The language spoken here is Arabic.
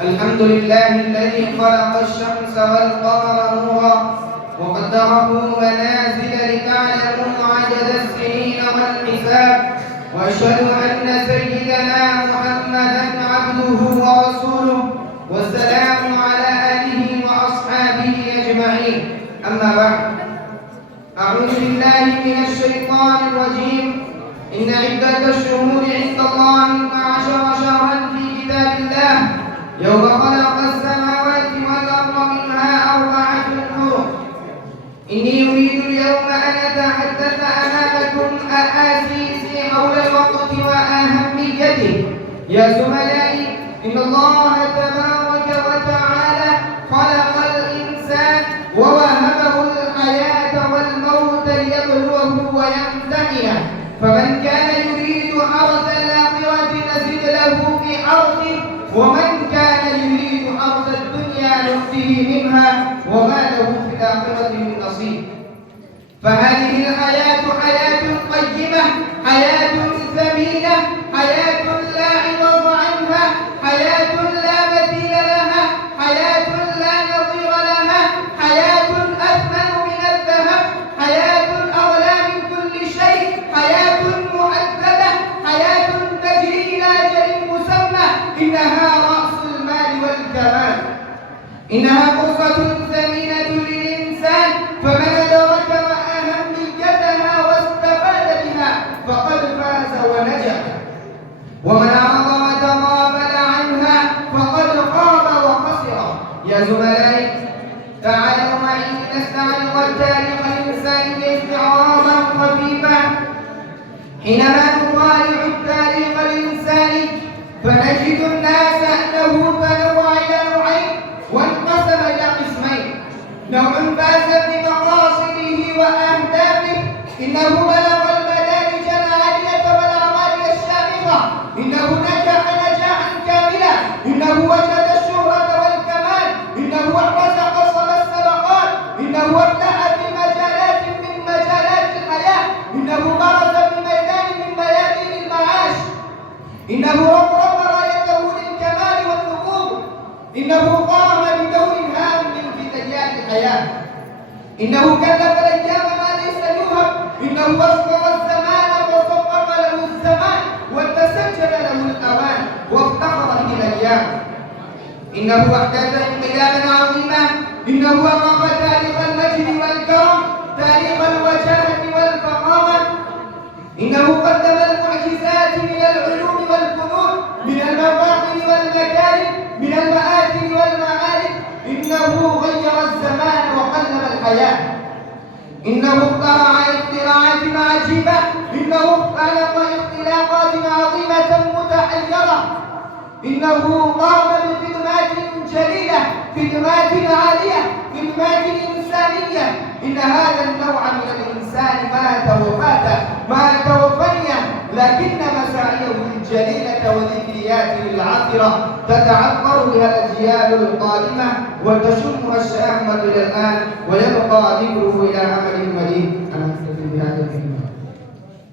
الحمد لله الذي خلق الشمس والقمر نورا وقدره منازل لتعلموا عدد السنين والحساب، وأشهد أن سيدنا محمدا عبده ورسوله، والسلام على آله وأصحابه أجمعين. أما بعد، أعوذ بالله من الشيطان الرجيم. إن عدة الشهور عند الله 12 شهرا في كتاب الله يوم خلق السماوات والأرض منها 4 حرم. إني أريد اليوم أن أتحدث أمامكم أحاسيسي حول الوقت وأهميته. يا زملائي، إن الله تبارك وتعالى خلق الإنسان ووهبه الحياة والموت ليبلوه ويمتحنه، فمن كان يريد حرث الآخرة نزد له في حرثه، ومن كان يريد حرث الدنيا نؤتيه منها وما له في الآخرة من نصيب. فهذه الحياة حياة قيمة، حياة ثمينة، حياة لا عوض عنها، حياة لا مثيل لها، حياة لا نظير لها، حياة أثمن من الذهب، حياة أغلى من كل شيء، حياة محددة، حياة تجري إلى أجل مسمى. إنها رأس المال والكمال، إنها فرصة ثمينة للإنسان، فمن أدرك أهميتها واستفاد بها فقد فاز ونجح، ومن أعرض وتغافل عنها فقد خاب وخسر. يا زملائي، تعالوا معي نستعرض التاريخ الإنساني استعراضا خفيفا. حينما نطالع التاريخ الإنساني فنجد الناس أنه تنوع إلى نوعين وانقسم إلى قسمين. نوع فاز بمقاصده وأهدافه، إنه بلغ المدارج العالية والأعمال الشامخة، إنه نجح نجاحا كاملا، إنه وجد الشهرة والكمال، إنه احتزق السبقات، إنه ابدع في مجالات من مجالات الحياة، إنه برز في ميدان من ميادين المعاش، إنه رفرف رايته للكمال والنبوغ، إنه قام بدور هام في تجارب الحياة، إنه كلف الأيام ما ليس يوهب، إنه وفق الزمان وصفق له الزمان وتسجل له الأوان وافتخر به الأيام، إنه أحدث انقلابا عظيما، إنه وقف تاريخ المجد والكرم، تاريخ الوجاهة والفخامة، إنه قدم المعجزات من العلوم والفنون، من المفاخر والمكارم، من المآثر والمعارف، إنه غير الزمان وقلب الحياة، إنه اخترع اختراعات عجيبة، إنه خلق اختلاقات عظيمة متحيرة، إنه قام بخدمات جليلة، خدمات عالية، خدمات إنسانية. إن هذا النوع من الإنسان مات وفني، لكن مساعيه الجليلة وذكرياته العطرة تتعطر بها الأجيال القادمة وتشمها الشامة إلى الآن، ويبقى ذكره إلى أمد مديد. أنا أستفيد بهذا